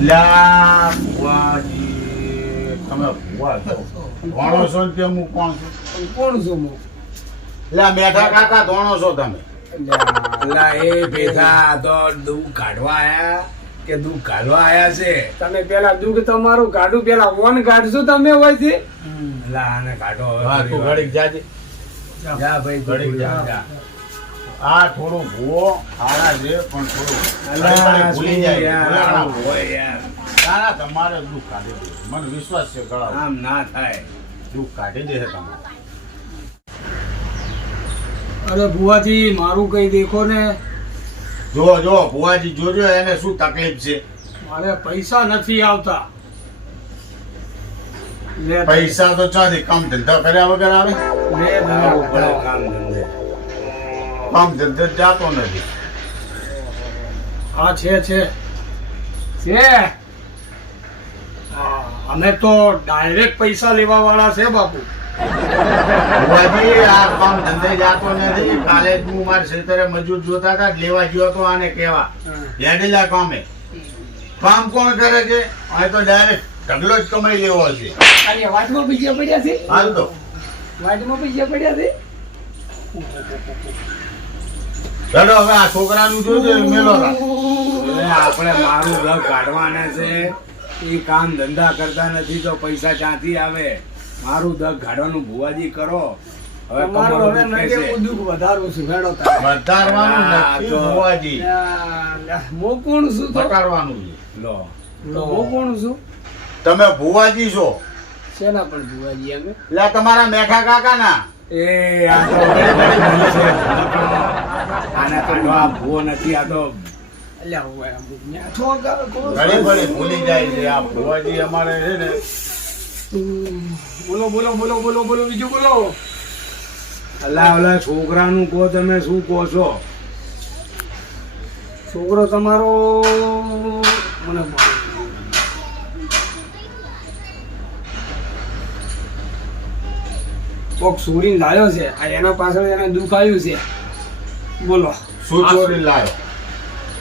લા ભુવાજી તમે ભુવા છો ધોણો છો ને હું કોણ છું કોણ છું હું? લા મેઠા કાકા ધોણો છો તમે અલા એ ભેગા તો દુઃખ કાઢવા આયા કે દુઃખ કાઢવા આયા છે? તમે પેલા દુઃખ તમારું કાઢું, પેલા વન કાઢશું તમે હોય છે. અલા આને કાઢો હવે હા તું ફરી ઘડીક જાજે જા ભાઈ ઘડીક જા જા. આ થોડું ભૂવો ખાડા છે પણ થોડું અલા ભૂલી જાય યાર, ભૂલાણા આવું હોય યાર. ના ના તમારે દુઃખ કાઢી દે મને વિશ્વાસ છે ગળા આમ ના થાય. દુઃખ કાઢી દે તમારે અરે ભુવાજી મારું કઈ દેખો ને, જો જો ભુવાજી જોજો એને શું તકલીફ છે મારે પૈસા નથી આવતા. લે પૈસા તો ચાથી કામ ધંધા કર્યા વગર આવે લે આવું પડે ધરા. કામ ધંધે. કામ ધંધે જાતો નથી હા છે છે. હા, અમે તો ડાયરેક્ટ પૈસા લેવા વાળા છે બાપુ. ભુવાજી આ કામ ધંધે જાતો નથી કાલે જ હું મારા ખેતરે મજૂર જોતા હતા લેવા ગયો તો આને કેવા લેડીલા કામે કામ કોણ કરે છે આ તો ડાયરેક્ટ ઢગલો જ કમાઈ લેવો છે અરે વાટમાં પૈસા પડ્યા છે, હાલ તો વાટમાં પૈસા પડ્યા છે. ચલો હવે આ છોકરાનું જોજો મેલો રાખ. એટલે આપણે મારું ઘર કાઢવાના છે. એ કામ ધંધા કરતા નથી તો પૈસા ક્યાંથી આવે? મારું દગ કાઢવાનું ભુવાજી કરો. હવે તમારું કમરો હવે દુખે નકે છે. હું દુઃખ વધારું છું હેડો તારે. વધારવાનું આ નથી તો- ભુવાજી હું કોણ છું તો? ઘટાડવાનું છે લો તો હું કોણ છું? તમે ભુવાજી છો શેના પણ ભુવાજી અમે? એટલે તમારા મેઠા કાકા ના એ આ તો ઘડી ઘડી છે. આને કાઢવા ભૂવો નથી. આ તો અલ્યા હું એમ ન્યાઠો ગાળ કોણ? ઘડી ઘડી ભૂલી જાય છે આ ભુવાજી અમારે છે ને બોલો બોલો બોલો બોલો બોલો બીજું બોલો. અલા ઓલા છોકરાનું કહો તમે શું કહો છો? છોકરો તમારો મને કોક સુરીને લાયો છે. આ એના પાછળ એને દુઃખ આવ્યું છે. બોલો શું ચોરી લાયો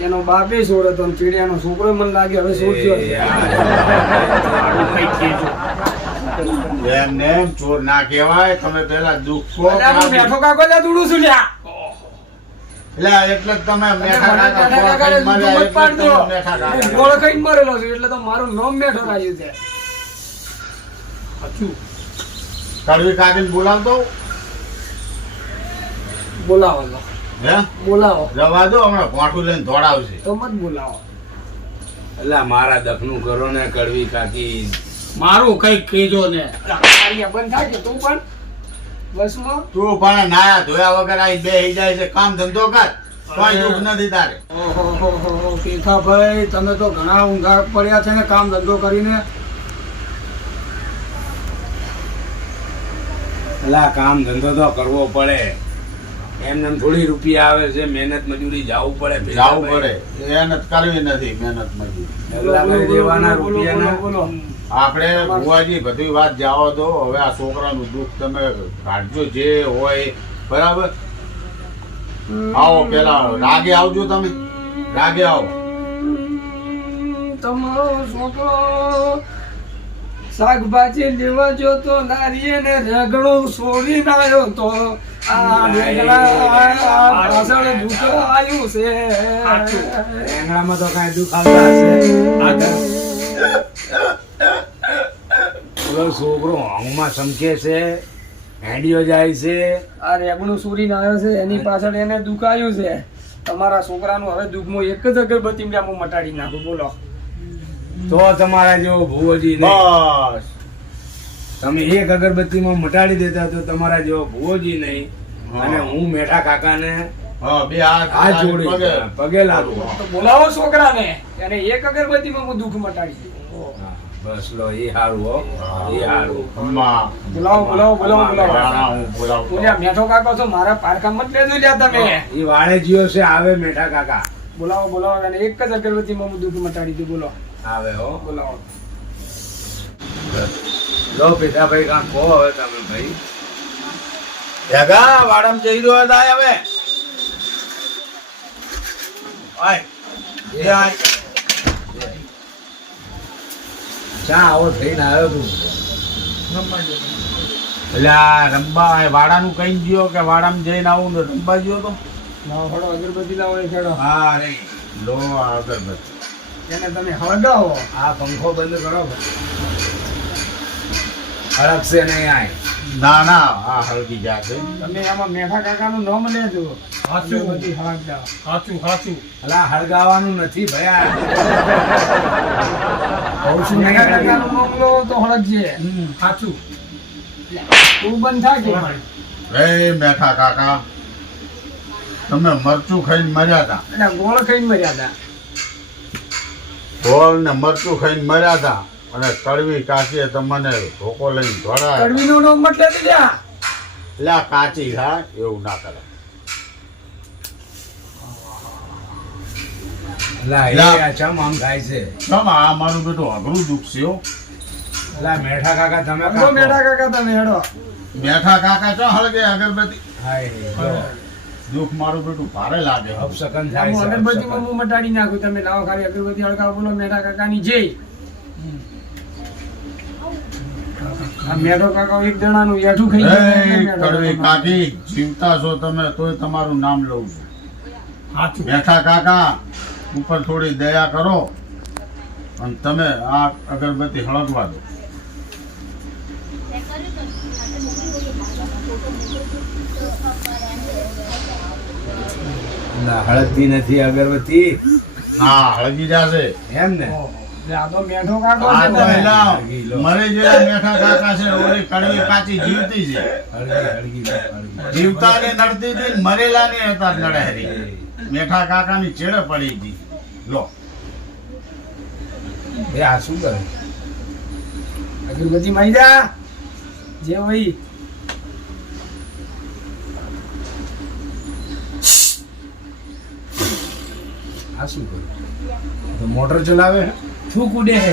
એનો બાપે છોડે તો ચીડિયાનો છોકરો મને લાગે હવે છોડ્યો છે. આવું કઈ કહેજો. એમને એમ ચોર ના કહેવાય તમે પેલા દુઃખ કહો. અલ્યા હું બેઠો કાકો લે દુડું છું લ્યા. એટલે જ તમે મેઠા મને કાકા બેઠા કાકાને ગોળ ખાઈને દૂધું મત પાડ દો. મર્યા, એટલે જ તમે મેઠા કાકા. હું ગોળ ખાઈને મરેલો છું એટલે તો મારું નામ મેઠો રાખ્યું છે. સાચું. કડવી કાઢીને બોલાવતો બોલાવો તો. હે બોલાવો જવા દો હમણાં પોઠું લઈને દોડાવશે તો મત બોલાવો. અલા મારા દખનું કરો ને કડવી કાકી. મારું કઈક કહેજો ને. બંધ થાય કે તું પણ બસમાં તું પણ નાયા ધોયા વગર આઈ બેહી જાય છે કામ ધંધો કર કોઈ દુઃખ નથી તારે ઓહો કેથાભાઈ તમે તો ઘણા ઊંઘા પડ્યા છે ને કામ ધંધો કરીને. અલા કામ ધંધો તો કરવો પડે. એમને એમ થોડી રૂપિયા આવે છે. મહેનત મજૂરી જવું પડે. જાવું પડે મહેનત કરવી નથી મહેનત મજૂરી અલા ભાઈ દેવાના બોલો, બોલો, રૂપિયાના. બોલો. આપણે ભુવાજી બધી વાત જાઓ દો હવે આ છોકરાનું દુઃખ તમે કાઢજો જે હોય બરાબર આવો પેલા રાગે આવજો તમે રાગે આવો તમારો છોકરો શાકભાજી લેવા જો તો નારીએ ને રેગડું છોડી આવ્યો તો આ રેગડા પાછળ દુઃખ આવ્યું છે. રેંગણામાં તો કાંઈ દુઃખ આવતા હશે. પેલો છોકરો હોંગમાં સમકે છે. હેડિયો જાય છે. આ રેગડું છોડીને આવ્યો છે એની પાછળ એને દુઃખ આવ્યું છે. તમારા છોકરાનું હવે દુઃખમાં એક જ અગરબત્તી હું મટાડી નાખું. બોલો તો તમારા જેવો ભુવોજી નહીં. બસ તમે એક અગરબત્તીમાં મટાડી દેતા તો તમારા જેવો ભુવોજી નહીં. હા. અને હું મેઠા કાકાને હા બે હાથ હાથ જોડી પગે. પગે લાગુ. તો બોલાવો છોકરાને એને એક અગરબત્તીમાં હું દુઃખ મટાડી દઉં. હા, બસ લો એ હારું હો. એ હારું. અમ્મા. બોલાવો બોલાવો બોલાવો બોલાવો. રાણા હું બોલાવતો. બોલ્યા મેઠો કાકો છો મારા પારકા મત લેજો લ્યા તમે. એ વાળે જીઓ છે આવે મેઠા કાકા. બોલાવો બોલાવો અને એક જ અગરબત્તીમાં હું દુઃખ મટાડી દઉં. બોલો આવે હો. બોલાવો. લો પેટાભાઈ કાં કહો હવે તમે ભાઈ. ભેગા વાડમ જઈ રહ્યો હતા હવે આય. એ આય. ચા આવો થઈને આવ્યો તું એટલે આ રંબા વાડાનું કઈ ગયો કે વાડામાં જઈને આવું તો રંબા ગયો તો લાવો હળો અગરબત્તી લાવો એ ખેડો હા રે લો આ અગરબત્તી એને તમે હળગાવો આ પંખો બંધ કરો હળગશે નહીં આય ના ના આ હળગી જાશે તમે આમાં મેઠા કાકાનું નામ લેજો અગરબત્તી હળગાવો અલા હળગાવાનું નથી ભયા મેઠા કાકાનું નામ લો તો હળગજે સાચું તું બંધ થાય કે એ મેઠા કાકા તમે મરચું ખાઈને મર્યા હતા એટલે ગોળ ખાઈને મર્યા હતા ગોળ ને મરચું ખાઈને મર્યા હતા અને કડવી કાચીએ તમને ધોકો લઈને ધોળા કડવીનું નામ મત લેતી જા એટલે આ કાચી હા એવું ના કરે અલા એ આ ચમ આમ થાય છે ચમ આ મારું બેટું અઘરું દુઃખ છે હો. અલા મેઠા કાકા તમે હળગો કાપો. મેઠા કાકા તમે હેડો મેઠા કાકા ચો હળગે અગરબત્તી હાય જો દુઃખ મારું બેટું ભારે લાગે હો. અપશકન હું થાય છે અગરબત્તીમાં અપશકન. હું મટાડી નાખું તમે લાવો ખાલી અગરબત્તી હળગાવો બોલો મેઠા કાકાની જય આ મેઠો કાકા એક જણાનું એઠું ખાઈ એ જાય એટલે મેઠો કડવી કાકા. કાકી જીવતા છો તમે તોય તમારું નામ લઉં છું મેઠા કાકા ઉપર થોડી દયા કરો અને તમે આ અગરબત્તી હળગવા દો ના હળગતી નથી અગરબત્તી ના હળગી જશે એમ ને એટલે આ તો મેઠો કાકો આ છે તો તમે. એલા મરે જેવા મેઠા કાકા છે ઓલી કડવી કાચી જીવતી છે હળગી જીવતા ને નડતી હતી ને મરેલા ને હતા નડહેરી મેઠા કાકાની ચેડે પડી હતી લો એ આ શું કરે અગરબત્તી મારી જા જે હોય આ શું કરે તો મોટર ચલાવે થૂક ઉડે હે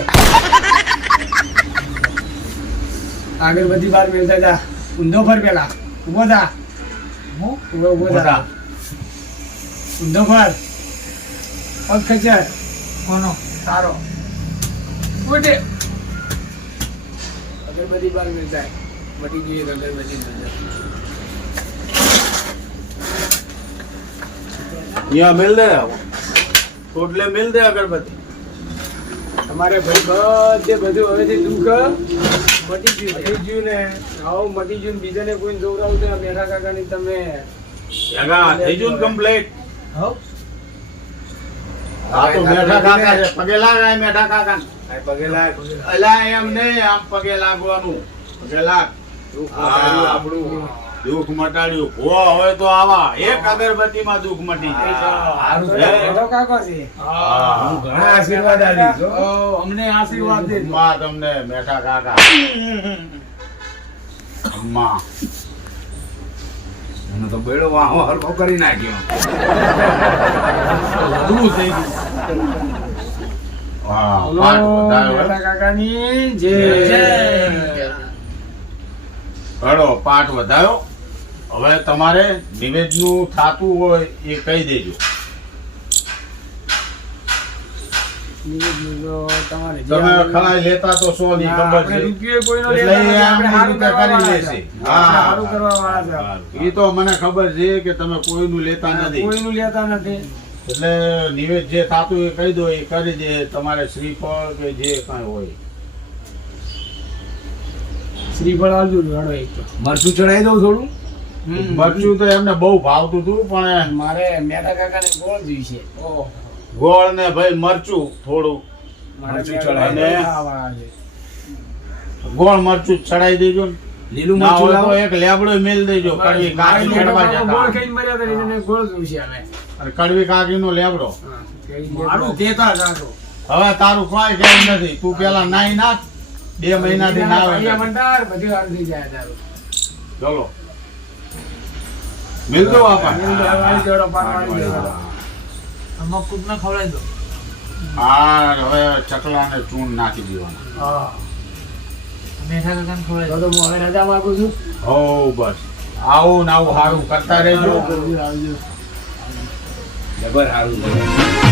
અગરબત્તી બાર મેલતા જા ઊંધો ફર પેલા ઉભો થા ઉભો થા ઊંધો ફર પગ ખેંચાય કોનો તારો ઉડે અગરબત્તી બાર મેલતા મટી ગઈ એક અગરબત્તી મેલતા અહીંયા મિલ દે ટોટલે મિલ દે અગરબત્તી તમારે ભાઈ બધે બધું હવેથી દુઃખ મટી ગયું ને આવો મટી ગયું ને બીજાને કોઈને જોવડાવું તો આ મેઠા કાકાની તમે જગા થઈ ગયું ને કમ્પ્લીટ હવ આ તો મેઠા કાકા છે પગે લાગાય મેઠા કાકા આ પગે લાગ અલા એમ નહીં આમ પગે લાગવાનું પગે લાગ દુઃખ હા. મટાડ્યું આપણું દુઃખ મટાડ્યું હો હોય તો આવા એક અગરબત્તીમાં દુઃખ મટી જાય સારું તો છે. મેઠો કાકો છે હા. હું ઘણા આશીર્વાદ આલીશ હો. અમને આશીર્વાદ દેજો માં તમને મેઠા કાકા અમ્મા મને તો બેડો વાહો હરખો કરી નાખ્યો બધું થઈ ગયું હા બોલો પાઠ વધાયો મેઠા હે. કાકાની જય હળો પાઠ વધાયો હવે તમારે નિવેદનું થાતું હોય એ કહી દેજો તમારે જે તમે આપણે- ખરાઈ લેતા તો સો ની ખબર આપણે છે રૂપિયો કોઈનો એટલે લેતા એ નથી, આમની આપણે રીતે સારું કરી કરવા લેશે. વાળા છે. હા. સારું કરવા વાળા છે. એ તો મને ખબર છે કે તમે કોઈનું લેતા નથી કોઈનું લેતા નથી એટલે નિવેદ જે થાતું એ કહી દો એ કરી દે તમારે શ્રીફળ કે જે કઈ હોય શ્રીફળ આવજો હેડો એક તો મરચું ચડાવી દઉં થોડું મરચું તો એમને બહુ ભાવતું હતું પણ મારે મેઠા કાકાને ગોળ જોઈશે ઓહો ગોળ ને ભાઈ મરચું થોડું મારે મરચું મેઠા ચડાવીને કાકા ખાવા છે. ગોળ મરચું ચડાઈ દેજો ને. લીલું ના મરચું હોય તો લાવો એક લેબડો મેલ દેજો કડવી મારે કાકી મેઠા લેવા કાકા ગોળ જતા ખાઈને મર્યા હતા એટલે એને ગોળ જોઈશે હવે અને કડવી કાકી નો લેબડો હા, મારું કહેતા જાજો. હવે તારું કોઈ કેમ નથી તું પેલા નાઈ નાખ 2 મહિનાથી ના અહીંયા આવે મંડાર બધું હાલ થઈ જાય તારું. ચલો મિલ દો આપા મિલ દો, વાળી દેવડો, પાક વાળી દેવડો. હા હવે ચકલા ને ચૂન નાખી દેવાના હા. તો તો હું હવે રજા માંગુ છું હો બસ આવું ને આવું સારું કરતા રહેજો આવજો. જબર સારું છે